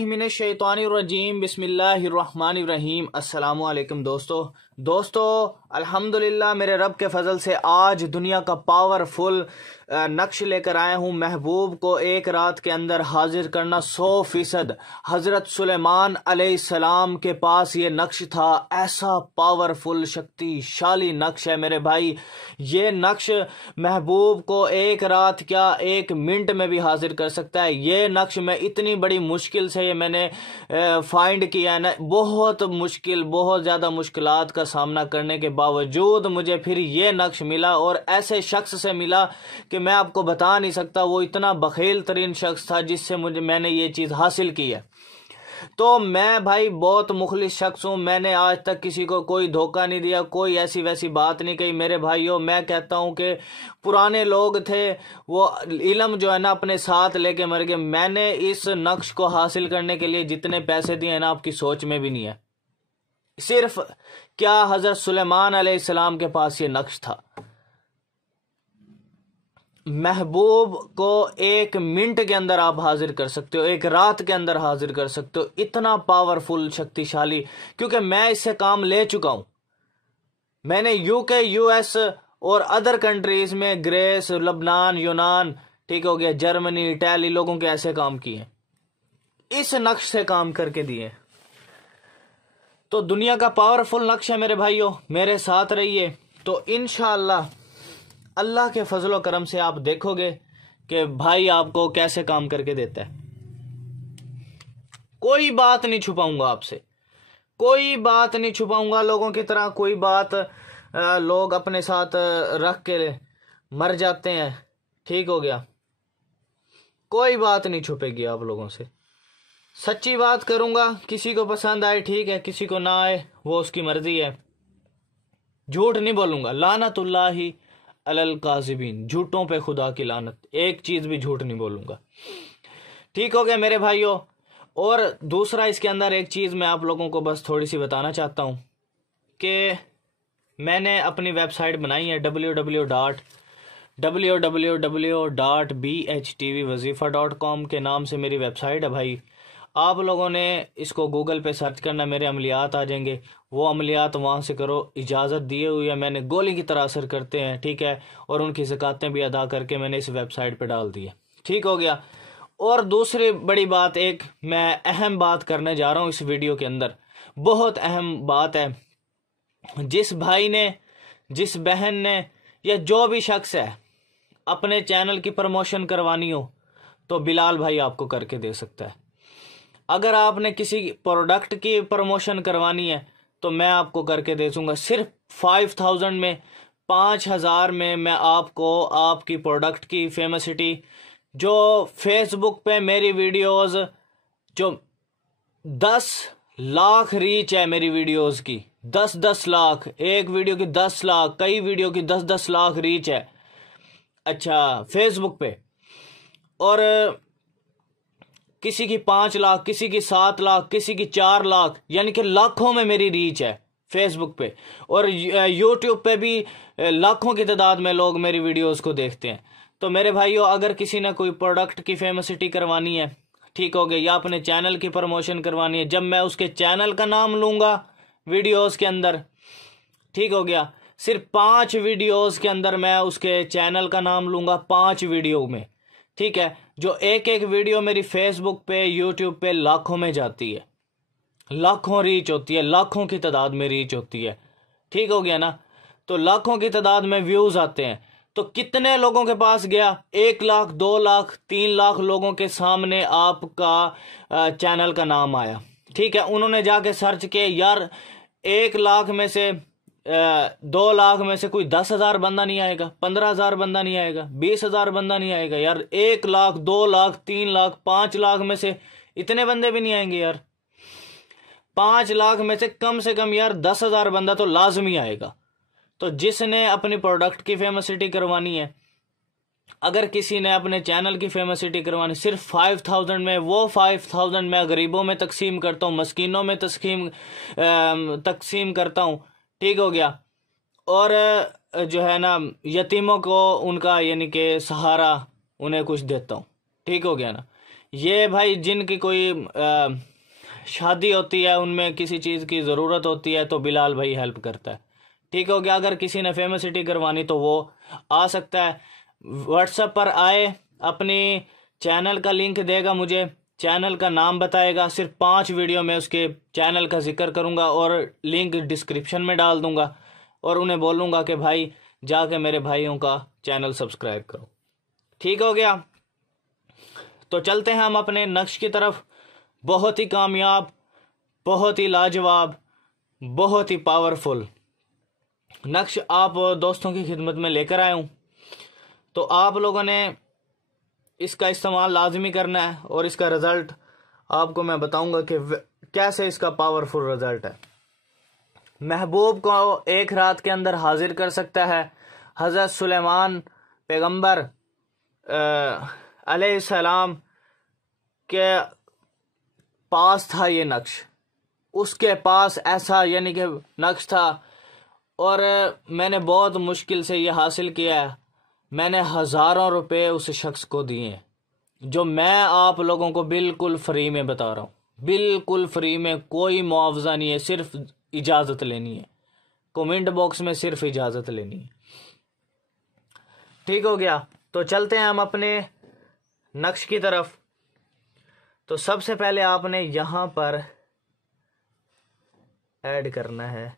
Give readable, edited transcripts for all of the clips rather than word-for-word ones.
मिनश्शैतानिर्रजीम बिस्मिल्लाहिर्रहमानिर्रहीम। अस्सलामु अलैकुम दोस्तों अल्हम्दुलिल्लाह मेरे रब के फजल से आज दुनिया का पावरफुल नक्श लेकर आया हूँ। महबूब को एक रात के अंदर हाजिर करना 100%। हजरत सुलेमान अलैहिस्सलाम के पास ये नक्श था। ऐसा पावरफुल शक्तिशाली नक्श है मेरे भाई। ये नक्श महबूब को एक रात क्या एक मिनट में भी हाजिर कर सकता है। ये नक्श में इतनी बड़ी मुश्किल से ये मैंने फाइंड किया है ना, बहुत मुश्किल, बहुत ज़्यादा मुश्किलात का सामना करने के बावजूद मुझे फिर ये नक्श मिला और ऐसे शख्स से मिला कि मैं आपको बता नहीं सकता। वो इतना बखील तरीन शख्स था जिससे मैंने ये चीज़ हासिल की है। तो मैं भाई बहुत मुखलिस शख्स हूँ। मैंने आज तक किसी को कोई धोखा नहीं दिया, कोई ऐसी वैसी बात नहीं कही। मेरे भाइयों, मैं कहता हूँ कि पुराने लोग थे वो इल्म जो है ना अपने साथ लेके मर गए। मैंने इस नक्श को हासिल करने के लिए जितने पैसे दिए ना आपकी सोच में भी नहीं है। सिर्फ क्या हजरत सुलेमान अलैहिस्सलाम के पास ये नक्श था। महबूब को एक मिनट के अंदर आप हाजिर कर सकते हो, एक रात के अंदर हाजिर कर सकते हो। इतना पावरफुल शक्तिशाली, क्योंकि मैं इससे काम ले चुका हूं। मैंने यूके, यूएस और अदर कंट्रीज में ग्रीस, लबनान, यूनान, ठीक हो गया, जर्मनी, इटली लोगों के ऐसे काम किए, इस नक्श से काम करके दिए। तो दुनिया का पावरफुल नक्श है मेरे भाइयों, मेरे साथ रहिए तो इंशाअल्लाह अल्लाह के फजलो करम से आप देखोगे कि भाई आपको कैसे काम करके देता है। कोई बात नहीं छुपाऊंगा आपसे, कोई बात नहीं छुपाऊंगा। लोगों की तरह कोई बात लोग अपने साथ रख के मर जाते हैं, ठीक हो गया। कोई बात नहीं छुपेगी आप लोगों से। सच्ची बात करूंगा, किसी को पसंद आए ठीक है, किसी को ना आए वो उसकी मर्जी है। झूठ नहीं बोलूंगा, लानतुल्लाही अलल काज़िबीन, झूठों पे खुदा की लानत। एक चीज भी झूठ नहीं बोलूंगा, ठीक हो गया मेरे भाइयों। और दूसरा इसके अंदर एक चीज मैं आप लोगों को बस थोड़ी सी बताना चाहता हूं कि मैंने अपनी वेबसाइट बनाई है www.bhtvwazifa.com के नाम से मेरी वेबसाइट है भाई। आप लोगों ने इसको गूगल पे सर्च करना, मेरे अमलियात आ जाएंगे। वो अमलियात वहाँ से करो, इजाज़त दिए हुई है, मैंने गोली की तरह असर करते हैं, ठीक है। और उनकी ज़कातें भी अदा करके मैंने इस वेबसाइट पे डाल दी है, ठीक हो गया। और दूसरी बड़ी बात, एक मैं अहम बात करने जा रहा हूँ इस वीडियो के अंदर, बहुत अहम बात है। जिस भाई ने, जिस बहन ने या जो भी शख्स है अपने चैनल की प्रमोशन करवानी हो तो बिलाल भाई आपको करके दे सकता है। अगर आपने किसी प्रोडक्ट की प्रमोशन करवानी है तो मैं आपको करके दे दूंगा। सिर्फ 5000 में, 5000 में मैं आपको आपकी प्रोडक्ट की फेमसिटी, जो फेसबुक पे मेरी वीडियोस जो 10 लाख रीच है मेरी वीडियोस की, 10-10 लाख, एक वीडियो की 10 लाख, कई वीडियो की 10-10 लाख रीच है, अच्छा, फेसबुक पे। और किसी की 5 लाख, किसी की 7 लाख, किसी की 4 लाख, यानी कि लाखों में मेरी रीच है फेसबुक पे। और यूट्यूब पे भी लाखों की तादाद में लोग मेरी वीडियोस को देखते हैं। तो मेरे भाइयों, अगर किसी ने कोई प्रोडक्ट की फेमसिटी करवानी है, ठीक हो गया, या अपने चैनल की प्रमोशन करवानी है, जब मैं उसके चैनल का नाम लूंगा वीडियोस के अंदर, ठीक हो गया, सिर्फ 5 वीडियोस के अंदर मैं उसके चैनल का नाम लूंगा, 5 वीडियो में, ठीक है। जो एक एक वीडियो मेरी फेसबुक पे, यूट्यूब पे लाखों में जाती है, लाखों रीच होती है, लाखों की तादाद में रीच होती है, ठीक हो गया ना। तो लाखों की तादाद में व्यूज आते हैं। तो कितने लोगों के पास गया? 1 लाख, 2 लाख, 3 लाख लोगों के सामने आपका चैनल का नाम आया, ठीक है। उन्होंने जाके सर्च किया, यार 1 लाख में से 2 लाख में से कोई 10,000 बंदा नहीं आएगा, 15,000 बंदा नहीं आएगा, 20,000 बंदा नहीं आएगा यार। 1 लाख, 2 लाख, 3 लाख, 5 लाख में से इतने बंदे भी नहीं आएंगे यार। 5 लाख में से कम यार 10,000 बंदा तो लाजमी आएगा। तो जिसने अपनी प्रोडक्ट की फेमसिटी करवानी है, अगर किसी ने अपने चैनल की फेमसिटी करवानी, सिर्फ 5000 में, वो 5000 मैं गरीबों में तकसीम करता हूँ, मस्कीनों में तकसीम करता हूँ, ठीक हो गया। और जो है ना यतीमों को उनका यानी कि सहारा उन्हें कुछ देता हूँ, ठीक हो गया ना। ये भाई जिनकी कोई शादी होती है, उनमें किसी चीज़ की ज़रूरत होती है तो बिलाल भाई हेल्प करता है। ठीक हो गया। अगर किसी ने फेमसिटी करवानी तो वो आ सकता है, व्हाट्सएप पर आए, अपनी चैनल का लिंक देगा मुझे, चैनल का नाम बताएगा, सिर्फ 5 वीडियो में उसके चैनल का जिक्र करूंगा और लिंक डिस्क्रिप्शन में डाल दूंगा और उन्हें बोलूंगा कि भाई जाके मेरे भाइयों का चैनल सब्सक्राइब करो। ठीक हो गया। तो चलते हैं हम अपने नक्श की तरफ। बहुत ही कामयाब, बहुत ही लाजवाब, बहुत ही पावरफुल नक्श आप दोस्तों की खिदमत में लेकर आया हूं। तो आप लोगों ने इसका इस्तेमाल लाजमी करना है और इसका रिजल्ट आपको मैं बताऊंगा कि कैसे इसका पावरफुल रिजल्ट है। महबूब को एक रात के अंदर हाजिर कर सकता है। हज़रत सुलेमान पैगंबर अलैहिस्सलाम के पास था ये नक्श, उसके पास ऐसा यानी कि नक्श था और मैंने बहुत मुश्किल से ये हासिल किया है। मैंने हज़ारों रुपए उस शख्स को दिए, जो मैं आप लोगों को बिल्कुल फ्री में बता रहा हूँ, बिल्कुल फ्री में, कोई मुआवजा नहीं है, सिर्फ इजाज़त लेनी है। कमेंट बॉक्स में सिर्फ इजाज़त लेनी है। ठीक हो गया। तो चलते हैं हम अपने नक्श की तरफ। तो सबसे पहले आपने यहाँ पर ऐड करना है,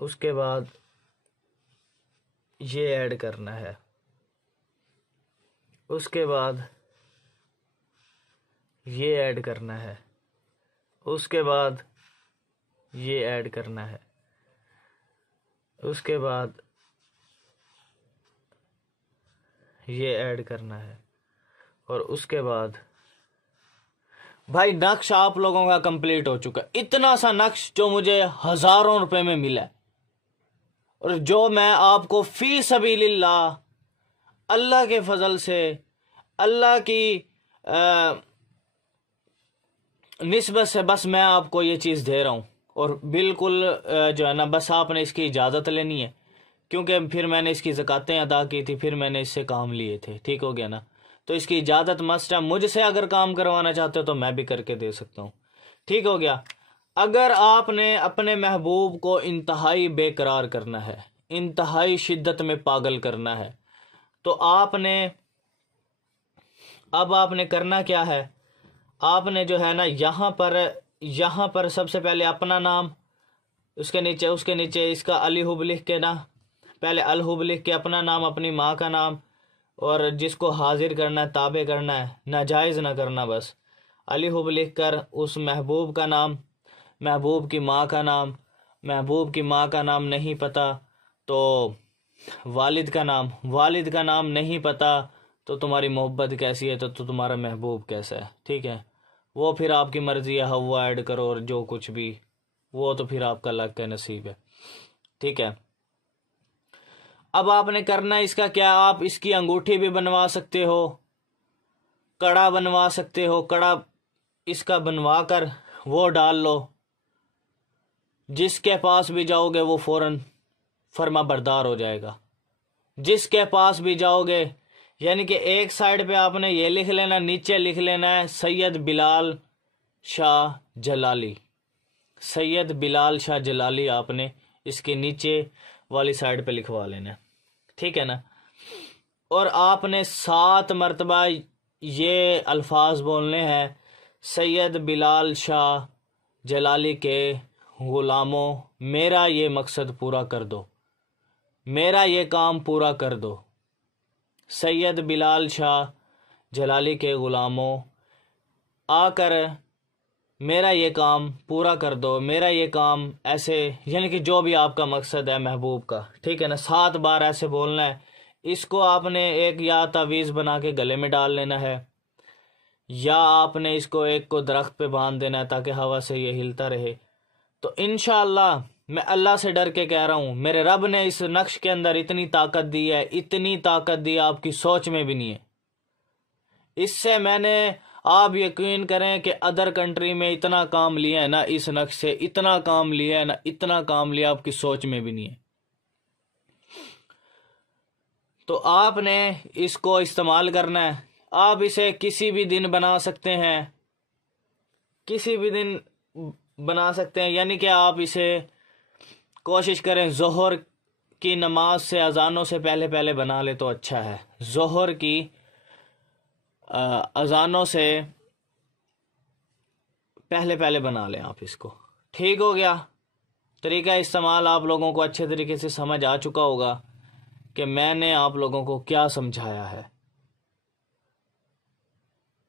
उसके बाद ये ऐड करना है, उसके बाद ये ऐड करना है, उसके बाद ये ऐड करना है, उसके बाद ये ऐड करना है और उसके बाद भाई नक्श आप लोगों का कंप्लीट हो चुका है। इतना सा नक्श जो मुझे हज़ारों रुपए में मिला और जो मैं आपको फी सबीलिल्लाह, अल्लाह के फजल से, अल्लाह की निस्बत से बस मैं आपको ये चीज़ दे रहा हूँ। और बिल्कुल जो है ना, बस आपने इसकी इजाज़त लेनी है, क्योंकि फिर मैंने इसकी ज़कातें अदा की थी, फिर मैंने इससे काम लिए थे। ठीक हो गया ना। तो इसकी इजाज़त मस्ट है। मुझसे अगर काम करवाना चाहते हो तो मैं भी करके दे सकता हूँ। ठीक हो गया। अगर आपने अपने महबूब को इंतहाई बेकरार करना है, इंतहाई शिद्दत में पागल करना है, तो आपने करना क्या है, आपने जो है ना यहाँ पर सबसे पहले अपना नाम, उसके नीचे इसका अली हुब लिख के ना, पहले अल हुब लिख के अपना नाम, अपनी माँ का नाम, और जिसको हाजिर करना है, ताबे करना है, नाजायज़ ना करना, बस अली हुब लिख कर उस महबूब का नाम, महबूब की माँ का नाम, महबूब की माँ का नाम नहीं पता तो वालिद का नाम, वालिद का नाम नहीं पता तो तुम्हारी मोहब्बत कैसी है, तो तुम्हारा महबूब कैसा है। ठीक है, वो फिर आपकी मर्जी है, हवा ऐड करो और जो कुछ भी, वो तो फिर आपका लक का नसीब है। ठीक है। अब आपने करना है इसका क्या, आप इसकी अंगूठी भी बनवा सकते हो, कड़ा बनवा सकते हो, कड़ा इसका बनवा कर वो डाल लो, जिसके पास भी जाओगे वो फौरन फर्मा बरदार हो जाएगा। जिसके पास भी जाओगे, यानी कि एक साइड पे आपने ये लिख लेना, नीचे लिख लेना है सैयद बिलाल शाह जलाली, सैयद बिलाल शाह जलाली, आपने इसके नीचे वाली साइड पे लिखवा लेना। ठीक है ना। और आपने 7 मरतबा ये अल्फाज बोलने हैं, सैयद बिलाल शाह जलाली के गुलामों, मेरा ये मकसद पूरा कर दो, मेरा ये काम पूरा कर दो। सैयद बिलाल शाह जलाली के गुलामों, आकर मेरा ये काम पूरा कर दो, मेरा ये काम ऐसे, यानी कि जो भी आपका मकसद है महबूब का। ठीक है ना। 7 बार ऐसे बोलना है। इसको आपने एक या तावीज़ बना के गले में डाल लेना है, या आपने इसको एक को दरख्त पे बांध देना है ताकि हवा से ये हिलता रहे। तो इंशाअल्लाह मैं अल्लाह से डर के कह रहा हूँ, मेरे रब ने इस नक्श के अंदर इतनी ताकत दी है, इतनी ताकत दी आपकी सोच में भी नहीं है। इससे मैंने, आप यकीन करें कि अदर कंट्री में इतना काम लिया है ना, इस नक्श से इतना काम लिया है ना, इतना काम लिया आपकी सोच में भी नहीं है। तो आपने इसको इस्तेमाल करना है। आप इसे किसी भी दिन बना सकते हैं, किसी भी दिन बना सकते हैं। यानी कि आप इसे कोशिश करें ज़ोहर की नमाज से, अजानों से पहले पहले बना ले तो अच्छा है। ज़ोहर की अजानों से पहले पहले बना लें आप इसको। ठीक हो गया। तरीका इस्तेमाल आप लोगों को अच्छे तरीके से समझ आ चुका होगा कि मैंने आप लोगों को क्या समझाया है।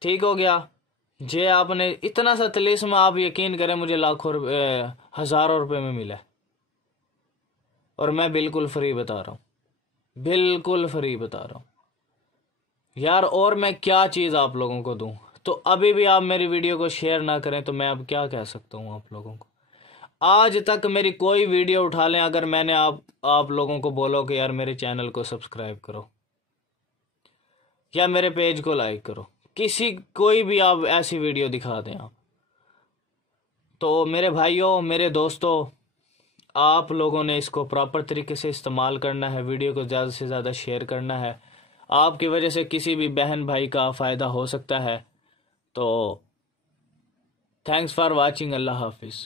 ठीक हो गया। जे आपने इतना सा तिलिस्म, आप यकीन करें मुझे लाखों हज़ारों रुपए में मिला है, और मैं बिल्कुल फ्री बता रहा हूँ, बिल्कुल फ्री बता रहा हूँ यार। और मैं क्या चीज़ आप लोगों को दूं? तो अभी भी आप मेरी वीडियो को शेयर ना करें तो मैं अब क्या कह सकता हूँ आप लोगों को। आज तक मेरी कोई वीडियो उठा लें, अगर मैंने आप लोगों को बोलो कि यार मेरे चैनल को सब्सक्राइब करो या मेरे पेज को लाइक करो, कोई भी आप ऐसी वीडियो दिखा दें आप, तो मेरे भाइयों, मेरे दोस्तों, आप लोगों ने इसको प्रॉपर तरीके से इस्तेमाल करना है, वीडियो को ज़्यादा से ज़्यादा शेयर करना है। आपकी वजह से किसी भी बहन भाई का फ़ायदा हो सकता है। तो थैंक्स फॉर वाचिंग। अल्लाह हाफिज़।